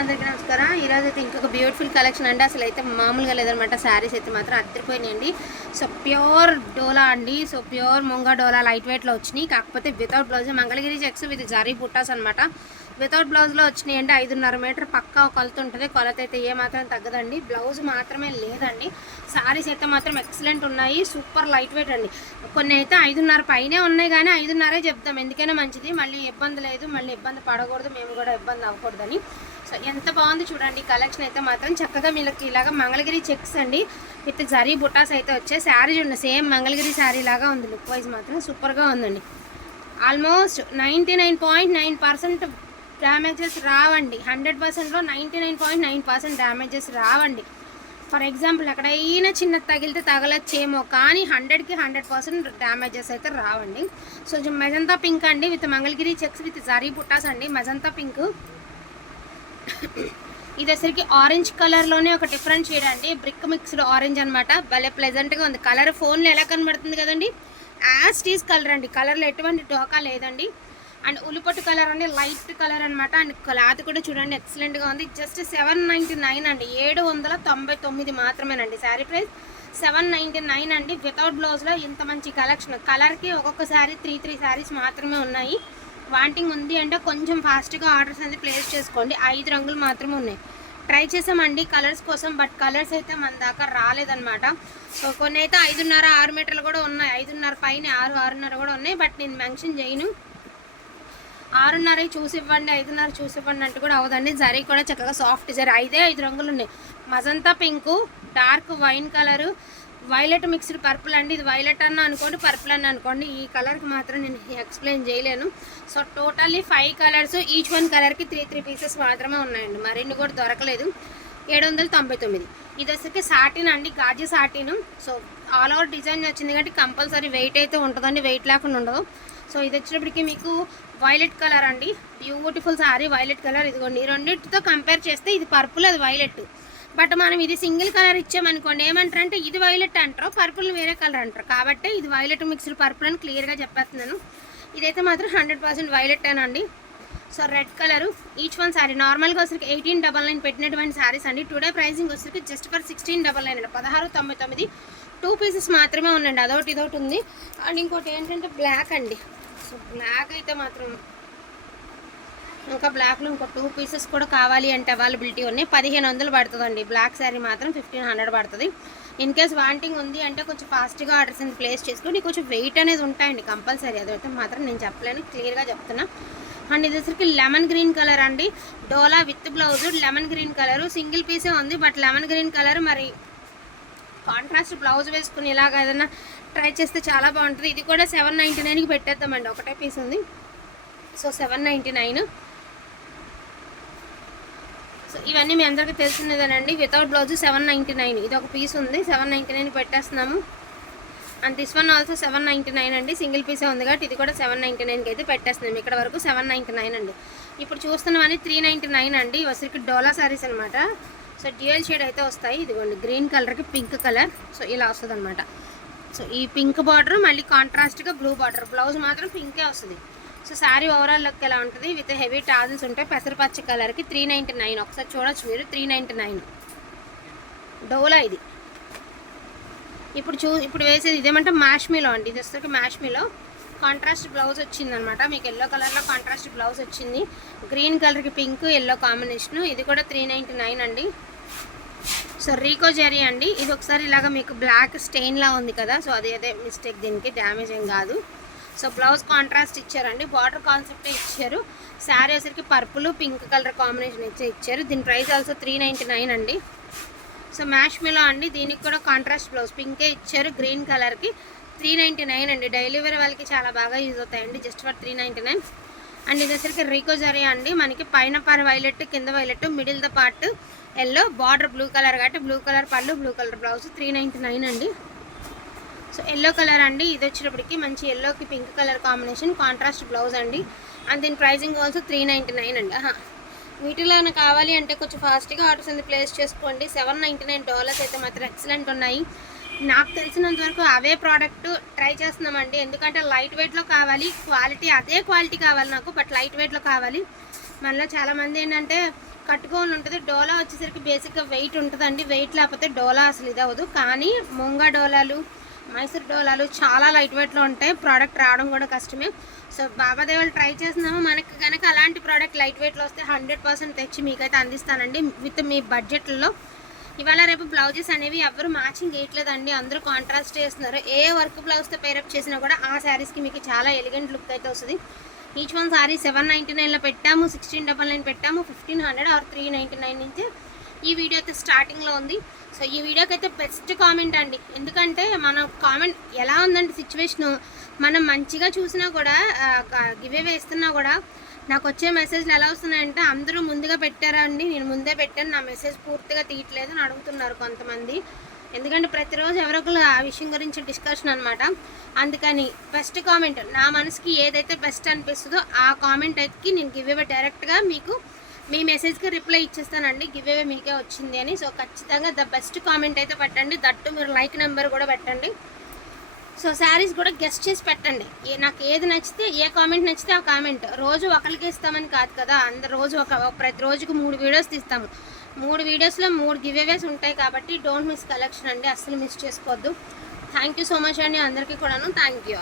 అందరికీ నమస్కారం. ఈరోజు అయితే ఇంకొక బ్యూటిఫుల్ కలెక్షన్ అండి. అసలు అయితే మామూలుగా లేదనమాట. శారీస్ అయితే మాత్రం అద్దరిపోయినాయండి. సో ప్యూర్ డోలా అండి. సో ప్యూర్ ముంగా డోలా లైట్ వెయిట్లో వచ్చినాయి. కాకపోతే without blouse Mangalagiri checks with zari buttas అనమాట. వితౌట్ బ్లౌజ్లో వచ్చినాయి అంటే ఐదున్నర మీటర్ పక్కా కొలత ఉంటుంది. కొలత అయితే ఏ మాత్రం తగ్గదండి. బ్లౌజ్ మాత్రమే లేదండి. శారీస్ అయితే మాత్రం ఎక్సలెంట్ ఉన్నాయి. సూపర్ లైట్ వెయిట్ అండి. కొన్ని అయితే ఐదున్నర పైనే ఉన్నాయి కానీ ఐదున్నరే చెప్తాం. ఎందుకైనా మంచిది. మళ్ళీ ఇబ్బంది లేదు. మళ్ళీ ఇబ్బంది పడకూడదు. మేము కూడా ఇబ్బంది అవ్వకూడదని. సో ఎంత బాగుంది చూడండి. కలెక్షన్ అయితే మాత్రం చక్కగా వీళ్ళకి ఇలాగా మంగళగిరి చెక్స్ అండి. విత్ జరీ బుటాస్ అయితే వచ్చే శారీ చూడండి. సేమ్ మంగళగిరి శారీ లాగా ఉంది. లుక్ వైజ్ మాత్రం సూపర్గా ఉందండి. Almost ninety nine point nine percent damages రావండి. హండ్రెడ్ పర్సెంట్లో ninety nine point nine percent damages రావండి. ఫర్ ఎగ్జాంపుల్ ఎక్కడైనా చిన్న తగిలితే తగలచ్చేమో కానీ హండ్రెడ్కి హండ్రెడ్ పర్సెంట్ డ్యామేజెస్ అయితే రావండి. సో మెజంతా పింక్ అండి with Mangalagiri checks with zari buttas అండి. Magenta pink. ఇది వచ్చరికి ఆరెంజ్ కలర్లోనే ఒక డిఫరెంట్ షేడ్ అండి బ్రిక్ మిక్స్డ్ ఆరెంజ్ అనమాట భలే ప్లెజెంట్గా ఉంది. కలర్ ఫోన్లో ఎలా కనబడుతుంది కదండి? యాజ్ టీస్ కలర్ అండి. కలర్లో ఎటువంటి డోకా లేదండి. అండ్ ఉలుపట్టు కలర్ అండి లైట్ కలర్ అనమాట అండ్ క్లాత్ కూడా చూడండి ఎక్సలెంట్గా ఉంది. జస్ట్ సెవెన్ నైంటీ నైన్ అండి. ఏడు వందల తొంభై తొమ్మిది మాత్రమేనండి sari price. Seven ninety nine అండి వితౌట్ బ్లౌజ్లో ఇంత మంచి కలెక్షన్ కలర్కి ఒక్కొక్క శారీ త్రీ త్రీ శారీస్ మాత్రమే ఉన్నాయి. వాంటింగ్ ఉంది అంటే కొంచెం ఫాస్ట్గా ఆర్డర్స్ అనేది ప్లేస్ చేసుకోండి. ఐదు రంగులు మాత్రమే ఉన్నాయి. ట్రై చేసామండి కలర్స్ కోసం బట్ కలర్స్ అయితే మన దాకా రాలేదనమాట సో కొన్ని అయితే ఐదున్నర ఆరు మీటర్లు కూడా ఉన్నాయి. ఐదున్నర పైన ఆరు ఆరున్నర కూడా ఉన్నాయి. బట్ నేను మెన్షన్ చేయను. ఆరున్నర చూసి ఇవ్వండి ఐదున్నర చూసి ఇవ్వండి అంటే కూడా అవదండి జరీ కూడా చక్కగా సాఫ్ట్ జరీ. ఐదే ఐదు రంగులు ఉన్నాయి. Magenta pink dark wine colour violet mixed purple అండి. ఇది వైలెట్ అన్న అనుకోండి పర్పుల్ అన్న అనుకోండి. ఈ కలర్కి మాత్రం నేను ఎక్స్ప్లెయిన్ చేయలేను. So totally five colours each one కలర్కి త్రీ త్రీ పీసెస్ మాత్రమే ఉన్నాయండి. మరిన్ని కూడా దొరకలేదు. ఏడు వందల తొంభై తొమ్మిది. ఇది వచ్చరికి సాటిన్ అండి. గాజు satin so all over design వచ్చింది కాబట్టి కంపల్సరీ వెయిట్ అయితే ఉంటుందండి. వెయిట్ లేకుండా ఉండదు. సో ఇది వచ్చినప్పటికీ మీకు వైలెట్ కలర్ అండి. బ్యూటిఫుల్ సారీ వైలెట్ కలర్ ఇదిగోండి. ఈ రెండింటితో కంపేర్ చేస్తే ఇది పర్పుల్ అది వైలెట్ బట్ మనం ఇది సింగిల్ కలర్ ఇచ్చామనుకోండి ఏమంటారు అంటే ఇది వైలెట్ అంటారు పర్పుల్ వేరే కలర్ అంటారు. కాబట్టి ఇది వైలెట్ మిక్స్డ్ పర్పుల్ అని క్లియర్గా చెప్పేస్తున్నాను. ఇదైతే మాత్రం హండ్రెడ్ పర్సెంట్ వైలెట్ అండి so red colour each one sari నార్మల్గా వచ్చరికి ఎయిటీన్ డబల్ నైన్ పెట్టినటువంటి శారీస్ అండి. టుడే ప్రైసింగ్ వచ్చరికి just for sixteen double nine అండి. పదహారు తొంభై తొమ్మిది టూ పీసెస్ మాత్రమే ఉండండి అదొకటి ఇదొకటి ఉంది. అండ్ ఇంకోటి ఏంటంటే బ్లాక్ అండి. సో బ్లాక్ అయితే మాత్రం ఇంకా బ్లాక్లో ఇంకో టూ పీసెస్ కూడా కావాలి అంటే అవైలబిలిటీ ఉన్నాయి. పదిహేను వందలు పడుతుందండి. బ్లాక్ శారీ మాత్రం ఫిఫ్టీన్ హండ్రెడ్ పడుతుంది. ఇన్ కేస్ వాంటింగ్ ఉంది అంటే కొంచెం ఫాస్ట్గా ఆర్డర్స్ అని ప్లేస్ చేసుకుని కొంచెం వెయిట్ అనేది ఉంటాయండి కంపల్సరీ అదైతే మాత్రం నేను చెప్పలేను. క్లియర్గా చెప్తున్నా. అండ్ ఇది వచ్చరికి లెమన్ గ్రీన్ కలర్ అండి. Dola with blouse lemon green colour single పీసే ఉంది బట్ లెమన్ గ్రీన్ కలర్ మరి కాంట్రాస్ట్ బ్లౌజ్ వేసుకుని ఇలాగ ఏదైనా ట్రై చేస్తే చాలా బాగుంటుంది. ఇది కూడా సెవెన్ నైంటీ నైన్కి పెట్టేద్దామండి. ఒకటే పీస్ ఉంది. So seven ninety nine so ఇవన్నీ మీ అందరికీ తెలిసినదేనండి. Without blouse seven ninety nine ఇది ఒక పీస్ ఉంది. Seven ninety nine పెట్టేస్తున్నాము. And this one also seven ninety nine అండి సింగిల్ పీసే ఉంది కాబట్టి ఇది కూడా సెవెన్ నైంటీ నైన్కి అయితే పెట్టేస్తున్నాము ఇక్కడ వరకు సెవెన్ నైంటీ నైన్ అండి. ఇప్పుడు చూస్తున్నవన్నీ త్రీ నైంటీ నైన్ అండి వసరికి డోలా శారీస్ అనమాట సో డ్యూయల్ షేడ్ అయితే వస్తాయి. ఇదిగోండి గ్రీన్ కలర్కి పింక్ కలర్. సో ఇలా వస్తుంది అనమాట సో ఈ పింక్ బార్డర్ మళ్ళీ కాంట్రాస్ట్గా బ్లూ బార్డర్. బ్లౌజ్ మాత్రం పింకే వస్తుంది. సో శారీ ఓవరాల్ లుక్ ఎలా ఉంటుంది? విత్ హెవీ టాజిల్స్ ఉంటాయి పెసరపచ్చ కలర్కి త్రీ నైంటీ నైన్. ఒకసారి చూడొచ్చు మీరు త్రీ నైంటీ నైన్. డోలా ఇది. ఇప్పుడు చూ ఇప్పుడు వేసేది ఇదేమంటే మ్యాష్మీలో అండి. ఇది వస్తుంది మ్యాష్మీలో కాంట్రాస్ట్ బ్లౌజ్ వచ్చిందనమాట. మీకు ఎల్లో కలర్లో కాంట్రాస్ట్ బ్లౌజ్ వచ్చింది. గ్రీన్ కలర్కి పింక్ ఎల్లో కాంబినేషన్ ఇది కూడా త్రీ నైంటీ నైన్ అండి. సో రీకో జరీ అండి. ఇది ఒకసారి ఇలాగ మీకు బ్లాక్ స్టెయిన్లా ఉంది కదా సో అదే అదే మిస్టేక్ దీనికి డ్యామేజ్ ఏం కాదు. సో బ్లౌజ్ కాంట్రాస్ట్ ఇచ్చారండి. బార్డర్ కాన్సెప్టే ఇచ్చారు. శారీ వచ్చరికి పర్పుల్ పింక్ కలర్ కాంబినేషన్ ఇచ్చే ఇచ్చారు. దీని ప్రైస్ ఆల్సో త్రీ నైన్ అండి. సో మ్యాష్ మిలో అండి. దీనికి కూడా కాంట్రాస్ట్ బ్లౌజ్ పింకే ఇచ్చారు. గ్రీన్ కలర్కి త్రీ నైంటీ నైన్ అండి. డైలీ వేర్ వాళ్ళకి చాలా బాగా యూజ్ అవుతాయండి. Just for three ninety nine. And ఇది వచ్చరికి రీకో జరీ అండి. మనకి పైన పర్ వైలెట్ కింద violet middle the part yellow border blue colour కాబట్టి బ్లూ కలర్ పళ్ళు blue colour blouse three ninety nine అండి. సో ఎల్లో కలర్ అండి. ఇది వచ్చినప్పటికి మంచి ఎల్లోకి pink colour combination contrast blouse అండి. అండ్ దీని pricing also three ninety nine అండి. వీటిలో ఏమైనా కావాలి అంటే కొంచెం ఫాస్ట్గా ఆర్డర్స్ అనేది ప్లేస్ చేసుకోండి. సెవెన్ నైంటీ నైన్ డాలర్స్ అయితే మాత్రం ఎక్సలెంట్ ఉన్నాయి. నాకు తెలిసినంత వరకు అవే ప్రోడక్ట్ ట్రై చేస్తున్నామండి. ఎందుకంటే లైట్ వెయిట్లో కావాలి క్వాలిటీ అదే క్వాలిటీ కావాలి నాకు బట్ లైట్ వెయిట్లో కావాలి. మనలో చాలామంది ఏంటంటే కట్టుకొని ఉంటుంది డోలా వచ్చేసరికి బేసిక్గా వెయిట్ ఉంటుందండి. వెయిట్ లేకపోతే డోలా అసలు ఇది అవ్వదు కానీ ముంగ డోలాలు మైసూర్ డోలాలు చాలా లైట్ వెయిట్లో ఉంటాయి. ప్రోడక్ట్ రావడం కూడా కష్టమే. సో బాబాదేవులు ట్రై చేస్తున్నాము. మనకి కనుక అలాంటి ప్రోడక్ట్ లైట్ వెయిట్లో వస్తే హండ్రెడ్ పర్సెంట్ తెచ్చి మీకైతే అందిస్తానండి. విత్ మీ బడ్జెట్లో ఇవాళ రేపు బ్లౌజెస్ అనేవి ఎవరు మ్యాచింగ్ వేయట్లేదండి అందరూ కాంట్రాస్ట్ చేస్తున్నారు ఏ వర్క్ బ్లౌజ్తో పేరప్ చేసినా కూడా ఆ శారీస్కి మీకు చాలా ఎలిగెంట్ లుక్ అయితే వస్తుంది. Each one sari seven ninety నైన్లో పెట్టాము సిక్స్టీన్ డబల్ నైన్ పెట్టాము fifteen hundred or three ninety nine నుంచి ఈ వీడియో అయితే స్టార్టింగ్లో ఉంది. సో ఈ వీడియోకి అయితే బెస్ట్ కామెంట్ అండి. ఎందుకంటే మన కామెంట్ ఎలా ఉందంటే సిచ్యువేషను మనం మంచిగా చూసినా కూడా గివే వేస్తున్నా కూడా నాకు వచ్చే మెసేజ్లు ఎలా వస్తున్నాయంటే అందరూ ముందుగా పెట్టారా అండి? నేను ముందే పెట్టాను. నా మెసేజ్ పూర్తిగా తీయట్లేదు అని అడుగుతున్నారు కొంతమంది. ఎందుకంటే ప్రతిరోజు ఎవరో ఒకరు ఆ విషయం గురించి డిస్కషన్ అనమాట అందుకని బెస్ట్ కామెంట్ నా మనసుకి ఏదైతే బెస్ట్ అనిపిస్తుందో ఆ కామెంట్ అయితే నేను గివ్ అవే డైరెక్ట్గా మీకు మీ మెసేజ్కి రిప్లై ఇచ్చేస్తానండి. గివ్ అవే మీకే వచ్చింది అని. సో ఖచ్చితంగా ద బెస్ట్ కామెంట్ అయితే పెట్టండి. దట్టు మీరు లైక్ నెంబర్ కూడా పెట్టండి. సో శారీస్ కూడా గెస్ట్ చేసి పెట్టండి. నాకు ఏది నచ్చితే ఏ కామెంట్ నచ్చితే ఆ కామెంట్. రోజు ఒకరికి ఇస్తామని కాదు కదా. అందరు రోజు ఒక ప్రతి రోజుకు మూడు వీడియోస్ తీస్తాము. మూడు వీడియోస్లో మూడు గివేవేస్ ఉంటాయి కాబట్టి డోంట్ మిస్ కలెక్షన్ అండి. అస్సలు మిస్ చేసుకోవద్దు. థ్యాంక్ యూ సో మచ్ అండి అందరికీ కూడాను. Thank you